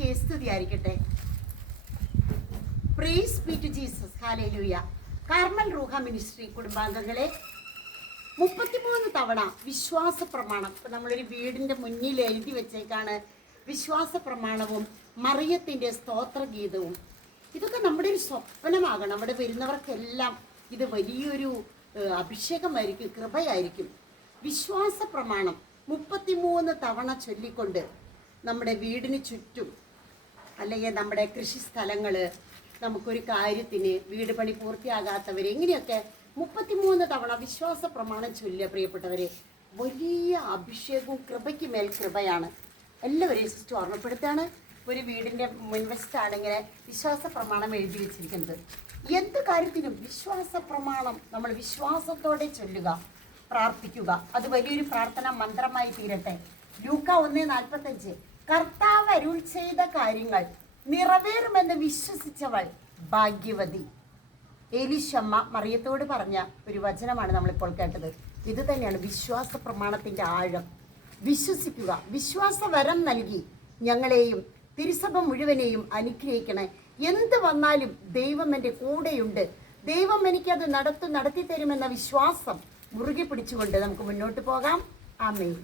മിശിഹായ്ക്ക് സ്തുതിയായിരിക്കട്ടെ. Praise be to Jesus. Hallelujah. Carmel Ruha ministry കുടുംബാംഗങ്ങളെ, 33 തവണ വിശ്വാസ പ്രമാണം നമ്മളൊരു വീടിൻ്റെ മുന്നിൽ എഴുതി വെച്ചേക്കാണ്. വിശ്വാസ പ്രമാണവും മറിയത്തിൻ്റെ സ്തോത്രഗീതവും. ഇതൊക്കെ നമ്മുടെ ഒരു സ്വപ്നമാകണം. അവിടെ വരുന്നവർക്കെല്ലാം ഇത് വലിയൊരു അഭിഷേകമായിരിക്കും, കൃപയായിരിക്കും. വിശ്വാസ പ്രമാണം 33 തവണ ചൊല്ലിക്കൊണ്ട് നമ്മുടെ വീടിന് ചുറ്റും, അല്ലെങ്കിൽ നമ്മുടെ കൃഷിസ്ഥലങ്ങൾ, നമുക്കൊരു കാര്യത്തിന് വീട് പണി പൂർത്തിയാകാത്തവർ, ഇങ്ങനെയൊക്കെ 33 തവണ വിശ്വാസ പ്രമാണം ചൊല്ലുക. പ്രിയപ്പെട്ടവരെ, വലിയ അഭിഷേകവും കൃപയ്ക്ക് മേൽ കൃപയാണ്. എല്ലാവരെയും സിസ്റ്റർ ഓർമ്മപ്പെടുത്താണ്. ഒരു വീടിൻ്റെ മുൻവശത്താണെങ്കിൽ വിശ്വാസ പ്രമാണം എഴുതി വെച്ചിരിക്കുന്നത്. എന്ത് കാര്യത്തിനും വിശ്വാസ പ്രമാണം നമ്മൾ വിശ്വാസത്തോടെ ചൊല്ലുക, പ്രാർത്ഥിക്കുക. അത് വലിയൊരു പ്രാർത്ഥന മന്ത്രമായി തീരട്ടെ. ലൂക്ക 1:45, കർത്താവ് അരുൾ ചെയ്ത കാര്യങ്ങൾ നിറവേറുമെന്ന് വിശ്വസിച്ചവൾ ഭാഗ്യവതി. എലീശമ്മ മറിയത്തോട് പറഞ്ഞ ഒരു വചനമാണ് നമ്മളിപ്പോൾ കേട്ടത്. ഇത് തന്നെയാണ് വിശ്വാസ പ്രമാണത്തിൻ്റെ ആഴം. വിശ്വസിക്കുക. വിശ്വാസവരം നൽകി ഞങ്ങളെയും തിരുസഭ മുഴുവനെയും അനുഗ്രഹിക്കണേ. എന്ത് വന്നാലും ദൈവം എൻ്റെ കൂടെയുണ്ട്, ദൈവം എനിക്കത് നടത്തി തരുമെന്ന വിശ്വാസം മുറുകെ പിടിച്ചുകൊണ്ട് നമുക്ക് മുന്നോട്ട് പോകാം. ആമേൻ.